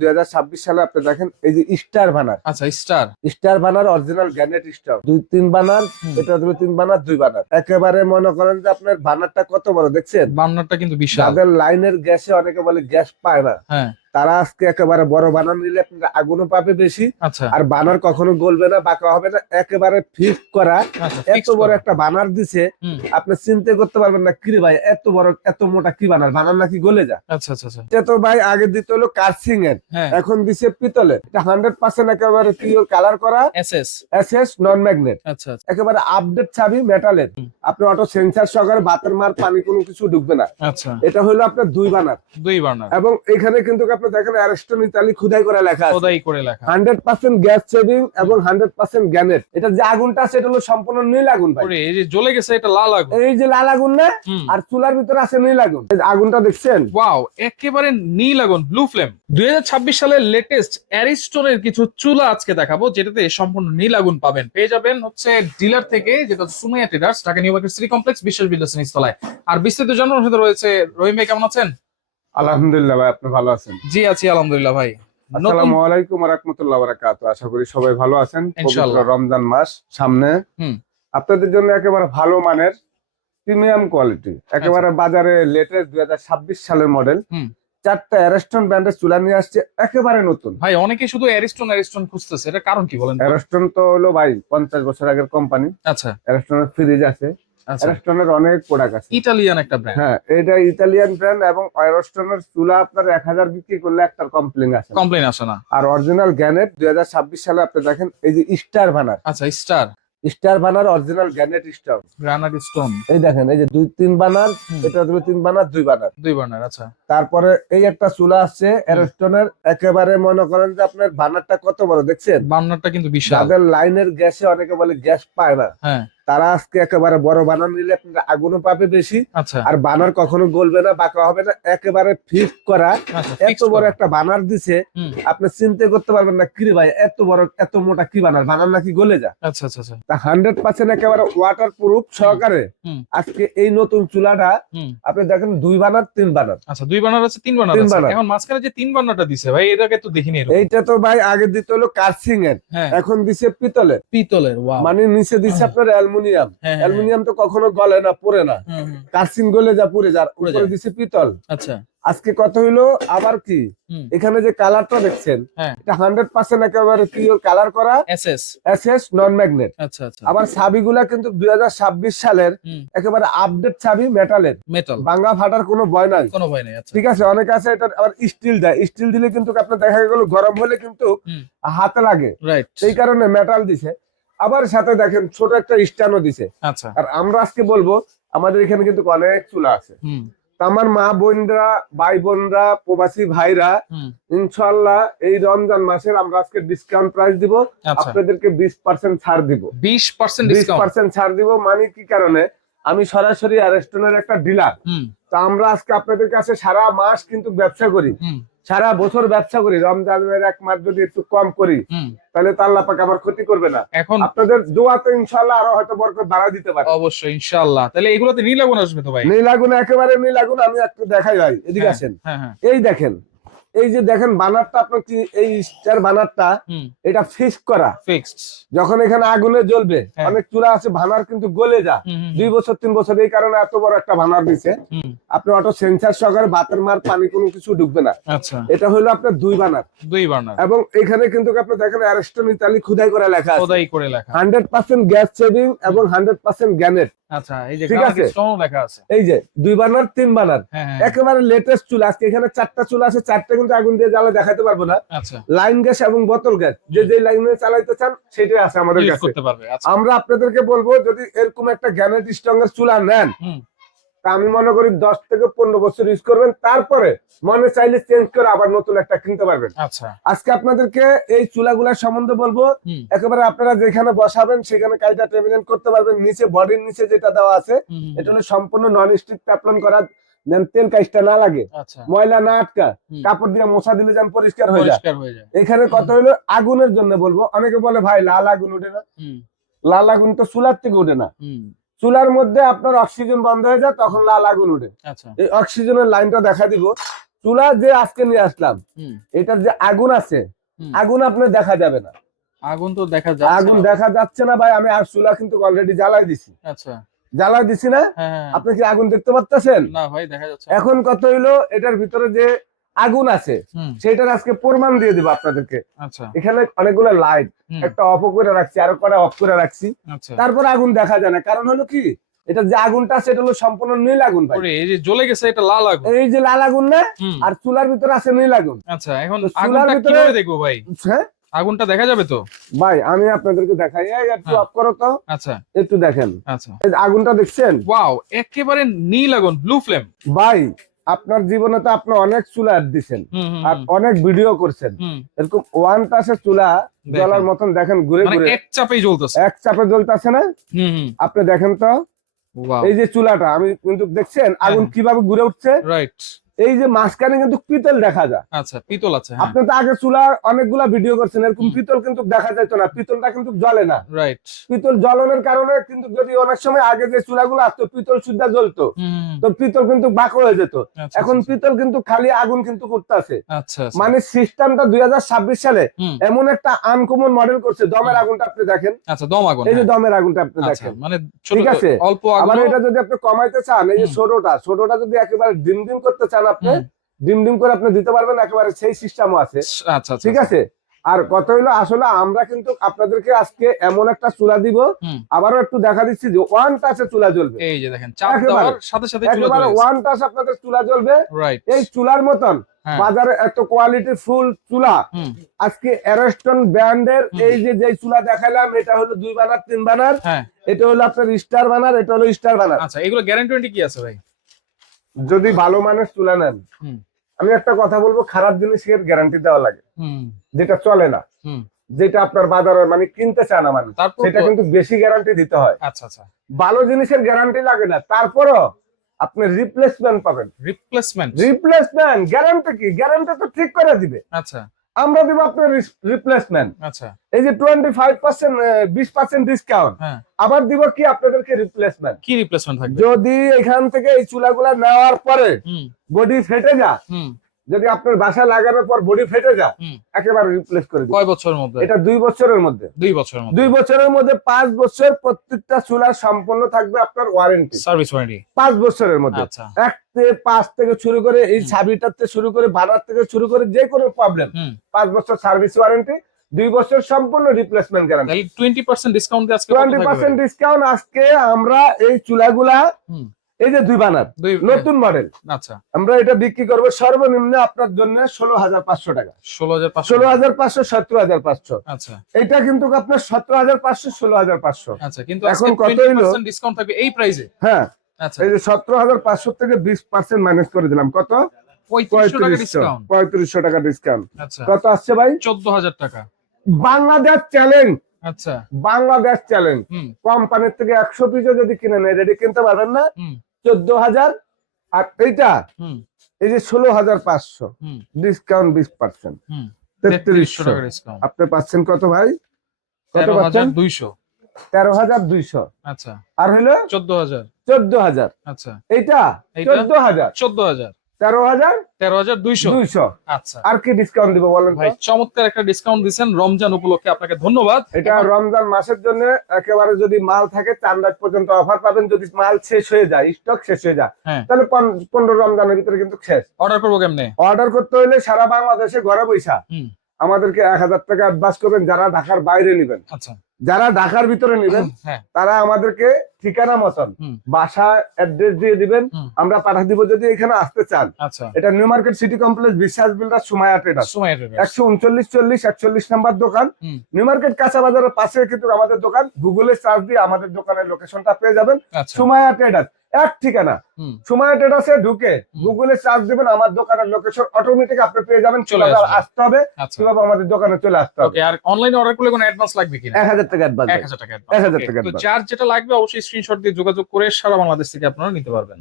2026 সালে আপনি দেখেন এই যে স্টার বানার। আচ্ছা, star star burner original granite star 2-3 burner, এটা 2-3 বানার 2 বানার। একেবারে মনে করেন যে আপনার বানারটা কত বড় দেখছেন? বান্নারটা কিন্তু বিশাল। যাদের লাইনের গ্যাসে অনেকে বলে গ্যাস পায় না, হ্যাঁ, তারা আজকে একেবারে বড় বানার নিলে আপনার আগুনও পাবে বেশি, আচ্ছা আর বানার কখনো গলবে না, বাঁকা হবে না, একেবারে ফিক্স করা। আচ্ছা, এত fixed বড় করা। একটা বানার দিছে, হুম, আপনি চিন্তা করতে পারবেন না কি রে ভাই, এত বড় এত মোটা কি বানার, বানার নাকি গলে যা। আচ্ছা আচ্ছা আচ্ছা, এটা তো ভাই আগে দিতে হলো কার্সিং এর, হ্যাঁ, এখন দিছে পিতলের। এটা 100% একেবারে পিওর কালার করা, এসএস। এসএস নন ম্যাগনেট, আচ্ছা আচ্ছা একেবারে আপডেট চাবি মেটালের। আপনি অটো সেন্সার সহকারে বাতের মার পানি কোনো কিছু ঢুকবে না। আচ্ছা, এটা হলো আপনার 2 বানার, দুই বার্নার, এবং এখানে কিন্তু আপনি দেখেন অ্যারিস্টন ইতালি খোদাই করে লেখা আছে খোদাই করে লেখা। 100% গ্যাস সেভিং এবং 100% গ্যানেট। এটা যে আগুনটা আছে এটা হলো সম্পূর্ণ নীল আগুন ভাই। ওরে, এই যে জ্বলে গেছে এটা লাল আগুন। এই যে লাল আগুন না, হুম। আর চুলার ভিতরে আছে নীল আগুন। এই যে আগুনটা দেখছেন? ওয়াও, একেবারে নীল আগুন, ব্লু ফ্লেম। 2026 সালের লেটেস্ট অ্যারিস্টনের কিছু চুলা আজকে দেখাবো, যেটাতে সম্পূর্ণ নীল আগুন পাবেন। পেয়ে যাবেন হচ্ছে ডিলার থেকে, যেটা Sumaiya traders, Dhaka new market city complex, বিশ্বাস বিল্ডার্স নিচতলায়। আর বিস্তারিত জানানোর সাথে রয়েছে রহিম ভাই। কেমন আছেন? আলহামদুলিল্লাহ ভাই, আপনি ভালো আছেন? জি আছি আলহামদুলিল্লাহ ভাই। নতুন আসসালামু আলাইকুম ওয়া রাহমাতুল্লাহি ওয়া বারাকাতুহু। আশা করি সবাই ভালো আছেন। পবিত্র ইনশাআল্লাহ। রমজান মাস সামনে, হুম, আপনাদের জন্য একেবারে ভালো মানের প্রিমিয়াম কোয়ালিটি, একেবারে বাজারে লেটেস্ট 2026 সালের মডেল হুম। 4টা অ্যারিস্টন ব্র্যান্ডের চুলা নিয়ে আসছে, একেবারে নতুন। ভাই অনেকে শুধু অ্যারিস্টন অ্যারিস্টন খুঁজতেছে, এটা কারণ কি বলেন তো? অ্যারিস্টন তো হলো ভাই 50 বছর আগের কোম্পানি। আচ্ছা অ্যারিস্টনের ফ্রিজ আছে, আচ্ছা, অ্যারিস্টনের অনেক প্রোডাক্ট আছে। ইটালিয়ান একটা ব্র্যান্ড। হ্যাঁ, এটা ইতালিয়ান ব্র্যান্ড, এবং অ্যারিস্টনের চুলা আপনার 1000 বিক্রি করলে একটা কমপ্লেন আছে, কমপ্লেন আসে না। আর অরিজিনাল গ্যানেট 2026 সালে আপনি দেখেন এই যে স্টার বানার। আচ্ছা, star star burner original granite star, granite stone, এই দেখেন এই যে 2-3 বানার, হুম। এটা 2-3 বানার 2 বানার। দুই বার্নার। আচ্ছা, তারপরে এই একটা চুলা আসছে অ্যারিস্টনের, একেবারে মনে করেন যে আপনার বানারটা কত বড় দেখছেন? বার্নারটা কিন্তু বিশাল। যাদের লাইনের গ্যাসে অনেকে বলে গ্যাস পায় না, হ্যাঁ, তারা আজকে একেবারে বড় বানার নিলে আপনার আগুনও পাবে বেশি, আচ্ছা আর বানার কখনো গলবে না, বাঁকা হবে না, একেবারে ফিক্স করা। আচ্ছা, এত fixed বড় করা। একটা বানার দিছে, হুম, আপনি চিন্তা করতে পারবেন না কি রে ভাই, এত বড় এত মোটা কি বানার, বানার নাকি গলে যা। আচ্ছা আচ্ছা আচ্ছা, তা 100% একেবারে ওয়াটার প্রুফ সহকারে হুম, আজকে এই নতুন চুলাটা হুম। আপনি দেখেন 2 বানার 3 বানার। আচ্ছা, দুই বার্নার আছে, তিন বার্নার তিন আছে। বার্নার। এখন মাঝখানে যে তিন বার্নারটা দিছে ভাই, এটাকে তো দেখিনি এরকম। এইটা তো ভাই আগে দিতে হলো কার্সিং এর, হ্যাঁ, এখন দিছে পিতলের, পিতলের। ওয়াও। মানে নিচে দিছে আপনার অ্যালুমিনিয়াম। হ্যাঁ, হ্যাঁ, অ্যালুমিনিয়াম তো কখনো গলে না, পড়ে না, হুম, হুম। কার্সিং গলে যা পুড়ে যা, পুড়ে উপরে যায়। দিছে পিতল। আচ্ছা, আজকে কত হইলো আবার কি, হুম, এখানে যে কালারটা দেখছেন, হ্যাঁ, এটা 100% একেবারে পিওর কালার করা, এসএস। এসএস নন ম্যাগনেট। আচ্ছা আচ্ছা, আবার চাবিগুলা কিন্তু 2026 সালের হুম, একেবারে আপডেট চাবি, মেটালের, মেটাল, ভাঙা ফাটার কোনো ভয় নাই। কোনো ভয় নেই। আচ্ছা, ঠিক আছে, অনেক আছে এটা আবার স্টিল দেয়, স্টিল দিলে কিন্তু আপনার দেখা গেল গরম হলে কিন্তু হুম, হাতে লাগে, রাইট। সেই কারণে মেটাল দিছে। আবার সাথে দেখেন ছোট একটা স্ট্যান্ডও দিছে। আচ্ছা, আর আমরা আজকে বলবো আমাদের এখানে কিন্তু অনেক চুলা আছে, হুম, তা আমার মা বোনরা, ভাই বোনরা, প্রবাসী ভাইরা, হুম, ইনশাআল্লাহ এই রমজান মাসের আমরা আজকে ডিসকাউন্ট প্রাইস দিব, আচ্ছা, আপনাদেরকে 20% ছাড় দিব। 20% ডিসকাউন্ট। 20% ছাড় দিব মানে কি কারণে, আমি সরাসরি অ্যারিস্টনের একটা ডিলার, হুম, তা আমরা আজকে আপনাদের কাছে সারা মাস কিন্তু ব্যবসা করি, হুম, সারা বছর ব্যবসা করি, রমজানের 1 মাস যদি একটু কম করি হুম। তাহলে তো আল্লাহ পাক আমার ক্ষতি করবে না। এখন আপনাদের দোয়াতে ইনশাআল্লাহ আরো হয়তো বরকত বাড়া দিতে পারে। অবশ্যই ইনশাআল্লাহ। তাহলে এগুলোতে নীল আগুন আসবে তো ভাই? নীল আগুন, একেবারে নীল আগুন। আমি একটু দেখাই ভাই, এদিকে হ্যাঁ, আসেন। হ্যাঁ, হ্যাঁ, এই দেখেন, এই যে দেখেন বানারটা আপনার কি, এই স্টার বানারটা হুম, এটা ফিক্স করা, ফিক্সড। যখন এখানে আগুনে জ্বলবে, হ্যাঁ। অনেক চূড়া আছে ভানার কিন্তু গলে যা, হুম, হুম, 2 বছর 3 বছর, এই কারণে এত বড় একটা ভানার দিছে। হুম, আপনি অটো সেন্সার সহকারে বাতের মার পানি কোনো কিছু ঢুকবে না। আচ্ছা, এটা হলো আপনার 2 বানার, দুই বার্নার, এবং এখানে কিন্তু আপনি দেখেন অ্যারিস্টন ইতালি খোদাই করে লেখা আছে খোদাই করে লেখা। 100% গ্যাস সেভিং এবং 100% গ্যানেট। আচ্ছা, এই যে ঠিক গ্রানাইট আছে। স্টোন লেখা আছে। এই যে 2 বানার 3 বানার, হ্যাঁ, হ্যাঁ, একেবারে লেটেস্ট চুলা। আজকে এখানে 4টা চুলা আছে, 4টা কিন্তু আগুন দিয়ে জ্বালা দেখাতে পারবো না। আচ্ছা, লাইন গ্যাস এবং বোতল গ্যাস, যে যে লাইনে চালাইতে চান সেটাই আছে আমাদের ইউজ কাছে। করতে পারবে। আচ্ছা, আমরা আপনাদেরকে বলবো যদি এরকম একটা গ্যানেট স্ট্রং এর চুলা নেন, হুম, তা আমি মনে করি 10 থেকে 15 বছর ইউজ করবেন, তারপরে মনে চাইলে চেঞ্জ করে আবার নতুন একটা কিনতে পারবেন। আচ্ছা, আজকে আপনাদেরকে এই চুলাগুলার সম্বন্ধে বলবো, হুম, একেবারে আপনারা যেখানে বসাবেন সেখানে কাইটা টেবিলেন করতে পারবেন। নিচে বডির নিচে যেটা দেওয়া আছে হুম, হুম, এটা হলো সম্পূর্ণ নন স্টিক ট্যাপলন করা, যেন তেল কাজটা না লাগে, আচ্ছা, ময়লা না আটকা, হুম, কাপড় দিয়ে মোছা দিলে যেন পরিষ্কার হয়ে যায়। পরিষ্কার হয়ে যায়। এখানে কথা হলো আগুনের জন্য বলবো, অনেকে বলে ভাই লাল আগুন উঠে না, হুম, লাল আগুন তো চুলার থেকে উঠে না, হুম, চুলার মধ্যে আপনার অক্সিজেন বন্ধ হয়ে যায় তখন লাল আগুন উঠে। আচ্ছা, এই অক্সিজেনের লাইনটা দেখা দিব, চুলা যে আজকে নিয়ে আসলাম, হুম এটার যে আগুন আছে, হুম। আগুন আপনার দেখা যাবে না। আগুন তো দেখা যাচ্ছে আগুন না। দেখা যাচ্ছে না ভাই, আমি আর চুলা কিন্তু অলরেডি জ্বালাই দিছি। আচ্ছা। জ্বালাই দিছি না? হ্যাঁ হ্যাঁ। আপনি কি আগুন দেখতে পাচ্ছেন? না ভাই দেখা যাচ্ছে না। এখন কত হইলো, এটার ভিতরে যে আগুন আছে হুম। সেটার আজকে প্রমাণ দিয়ে দিব আপনাদেরকে। আচ্ছা এখানে অনেকগুলো লাইট, হুম। একটা অফ করে রাখছি, আর কটা অফ করে রাখছি, আচ্ছা। তারপর আগুন দেখা যায় না। কারণ হলো কি, এটা যে আগুনটা আছে এটা হলো সম্পূর্ণ নীল আগুন ভাই। ওরে এই যে জ্বলে গেছে এটা লাল আগুন। এই যে লাল আগুন না, হুম। আর চুলার ভিতরে আছে নীল আগুন। আচ্ছা এখন তো চুলার আগুনটা ভিতরে- কিভাবে দেখবো ভাই? হ্যাঁ আগুনটা দেখা যাবে তো? ভাই, আমি আপনাদেরকে দেখাই, এই একটু হ্যাঁ। অফ করো তো, আচ্ছা একটু দেখেন। আচ্ছা। এই যে আগুনটা দেখছেন ওয়াও, একেবারে নীল আগুন, ব্লু ফ্লেম। ভাই? আপনার জীবনে তো আপনি অনেক চুলা অ্যাড দিচ্ছেন হুম হুম আর অনেক ভিডিও করছেন, হুম। এরকম ওয়ান টাচের চুলা জ্বলার মতন দেখেন ঘুরে মানে ঘুরে এক চাপেই জ্বলতেছে। এক চাপে জ্বলতেছে না? হুম হুম। আপনি দেখেন তো, ওয়াও, এই যে চুলাটা আমি কিন্তু দেখছেন আগুন হ্যাঁ। কিভাবে ঘুরে উঠছে। রাইট। এই যে মাঝখানে কিন্তু পিতল দেখা যায়। আচ্ছা পিতল আছে, হ্যাঁ। আপনি তো আগে চুলা অনেকগুলা ভিডিও করছেন, এরকম হুম। পিতল কিন্তু দেখা যাইতো না, পিতলটা কিন্তু জ্বলে না। রাইট। পিতল জ্বলনের কারণে কিন্তু যদি অনেক সময় আগে যে চুলাগুলো আসতো পিতল সুদ্ধা জ্বলতো, হুম। তো পিতল কিন্তু বাঁকা হয়ে যেত। আচ্ছা, এখন আচ্ছা, পিতল কিন্তু খালি আগুন কিন্তু করতেছে। আচ্ছা আচ্ছা। মানে সিস্টেমটা 2026 সালে হুম। এমন একটা আনকমন মডেল করছে। দমের আগুনটা আপনি দেখেন, আচ্ছা দম আগুন, এই যে হ্যাঁ। দমের আগুনটা আপনি আচ্ছা দেখেন, মানে ছোট ঠিক আছে? অল্প আগুন। আবার এটা যদি আপনি কমাইতে চান, এই যে হুম। ছোটটা যদি একেবারে ডিম ডিম করতে চান, আপনি হুম। ডিম ডিম করে আপনি দিতে পারবেন, একেবারে সেই সিস্টেমও আছে, আচ্ছা আচ্ছা। ঠিক আছে? আর কত হইলো, আসলে আমরা কিন্তু আপনাদেরকে আজকে এমন একটা চুলা দিব, হুম। আবারও একটু দেখা দিচ্ছি যে ওয়ান টাচে চুলা জ্বলবে। এই যে দেখেন চাপ একেবারে- দেওয়ার সাথে সাথে চুলা একেবারে জ্বলে গেছে। ওয়ান টাচ আপনাদের চুলা জ্বলবে। রাইট। এই চুলার মতন হ্যাঁ। বাজারে এত কোয়ালিটি ফুল চুলা হুম। আজকে অ্যারস্টন ব্র্যান্ডের হুম। এই যে চুলা দেখালাম, এটা হলো 2 বানার 3 বানার, হ্যাঁ। এটা হলো আপনার স্টার বানার, এটা হলো স্টার বানার। আচ্ছা এগুলো গ্যারান্টি কি আছে ভাই? যদি ভালো মানের চুলা নেন, হুম। আমি একটা কথা বলবো, খারাপ জিনিসের গ্যারান্টি দেওয়া লাগে, হুম যেটা চলে না, হুম। যেটা আপনার বাজারে মানে কিনতে চায় না মানুষ, তারপর সেটা কিন্তু বেশি গ্যারান্টি দিতে হয়। আচ্ছা আচ্ছা। ভালো জিনিসের গ্যারান্টি লাগে না, তারপরও আপনি রিপ্লেসমেন্ট পাবেন। রিপ্লেসমেন্ট। রিপ্লেসমেন্ট গ্যারান্টি কি? গ্যারান্টি তো ঠিক করে দিবে, আচ্ছা আমরা দিব আপনার রিপ্লেসমেন্ট। আচ্ছা। এই যে 25% 20% ডিসকাউন্ট, হ্যাঁ। আবার দিব কি আপনাদেরকে রিপ্লেসমেন্ট। কি রিপ্লেসমেন্ট থাকবে? যদি এখান থেকে এই চুলাগুলা নেওয়ার পরে হুম বডি ফেটে যায়, হুম যদি আপনার বাসায় লাগানোর পর বডি ফেটে যায়, হুম। একেবারে রিপ্লেস করে দিব। কয় বছরের মধ্যে? এটা 2 বছরের মধ্যে। 2 বছরের মধ্যে। 2 বছরের মধ্যে 5 বছর প্রত্যেকটা চুলার সম্পূর্ণ থাকবে আপনার ওয়ারেন্টি। সার্ভিস ওয়ারেন্টি 5 বছরের মধ্যে। আচ্ছা। 5 থেকে শুরু করে এই ছাবিটাতে শুরু করে ভাড়ার থেকে শুরু করে যে কোনো প্রবলেম, হুম। 5 বছর সার্ভিস ওয়ারেন্টি, 2 বছর সম্পূর্ণ রিপ্লেসমেন্ট গ্যারান্টি। তাহলে 20% ডিসকাউন্ট দিয়ে আজকে কত থাকবে? 20% ডিসকাউন্ট আজকে আমরা এই চুলাগুলা, হুম। এই যে 2 বানার নতুন মডেল, আচ্ছা আমরা এটা বিক্রি করবো সর্বনিম্ন আপনার জন্য 16,500 টাকা। 16,500। 16,500, 17,500। আচ্ছা এটা কিন্তু আপনার 17,500, 16,500। আচ্ছা কিন্তু এখন আজকে কত হইলো? 20% ডিসকাউন্ট থাকবে এই প্রাইসে। হ্যাঁ, আচ্ছা এই যে 17,500 থেকে 20% মাইনাস করে দিলাম, কত? 3500 টাকা ডিসকাউন্ট। 3500 টাকা ডিসকাউন্ট। আচ্ছা কত আসছে ভাই? 14,000 টাকা। বাংলাদেশ চ্যালেঞ্জ, আচ্ছা বাংলাদেশ চ্যালেঞ্জ। হুম কোম্পানির থেকে 100 পিসও যদি কিনে নেয়, রেডি কিনতে পারবেন না, হুম 14,000। আর এইটা হুম এই যে 16,500 হুম ডিসকাউন্ট 20%, হুম 3300 টাকা ডিসকাউন্ট। আপনি পাচ্ছেন কত ভাই? কত পাচ্ছেন? 13,200। 13,200। আচ্ছা আর হইলো 14,000। 14,000। আচ্ছা এইটা এইটা? 14,000। 14,000। 13,200। 13,200। আচ্ছা আর কি ডিসকাউন্ট দিব বলেন তো? ভাই চমৎকার একটা ডিসকাউন্ট দিবেন রমজান উপলক্ষে, আপনাকে ধন্যবাদ। এটা রমজান মাসের জন্য একেবারে, যদি মাল থাকে 4 রাত পর্যন্ত অফার পাবেন। যদি মাল শেষ হয়ে যায়, স্টক শেষ হয়ে যায়, হ্যাঁ। তাহলে 15 রমজানের ভিতরে কিন্তু শেষ। অর্ডার করবো কেমনে? অর্ডার করতে হলে সারা বাংলাদেশে ঘরে বৈশা হুম আমাদেরকে 1,000 টাকা অ্যাডভান্স করবেন, যারা ঢাকার বাইরে নেবেন। আচ্ছা যারা ঢাকার ভিতরে নেবেন, হ্যাঁ তারা আমাদেরকে ঠিকানা মতন হুম বাসা অ্যাড্রেস দিয়ে দিবেন, হুম। আমরা পাঠিয়ে দিব যদি এখানে আসতে চান। আচ্ছা এটা নিউ মার্কেট সিটি কমপ্লেক্স, বিশ্বাস বিল্ডার, সুমাইয়া ট্রেডার্স, সময় 139-40-41 নাম্বার দোকান। হুম। নিউ মার্কেট কাঁচা বাজারের পাশে কিন্তু আমাদের দোকান। গুগলে সার্চ দিয়ে আমাদের দোকানের লোকেশনটা পেয়ে যাবেন। আচ্ছা সুমাইয়া ট্রেডার্স এক ঠিকানা। হুম সুমাইয়া ট্রেডার্সে ঢুকে হুম। গুগলে সার্চ দিবেন, আমার দোকানের লোকেশন অটোমেটিক আপনি পেয়ে যাবেন। চলে কিভাবে আসবে। আসতে হবে, আচ্ছা কিভাবে আমাদের দোকানে চলে আসতে হবে। ওকে। আর অনলাইনে অর্ডার করলে কোনো অ্যাডভান্স লাগবে কিনা? 1,000 টাকা অ্যাডভান্স। 1,000 টাকা 1,000 advance। টাকা Okay, তো advance। যার যেটা লাগবে অবশ্যই স্ক্রিনশট দিয়ে যোগাযোগ করে সারা বাংলাদেশ থেকে আপনারা নিতে পারবেন।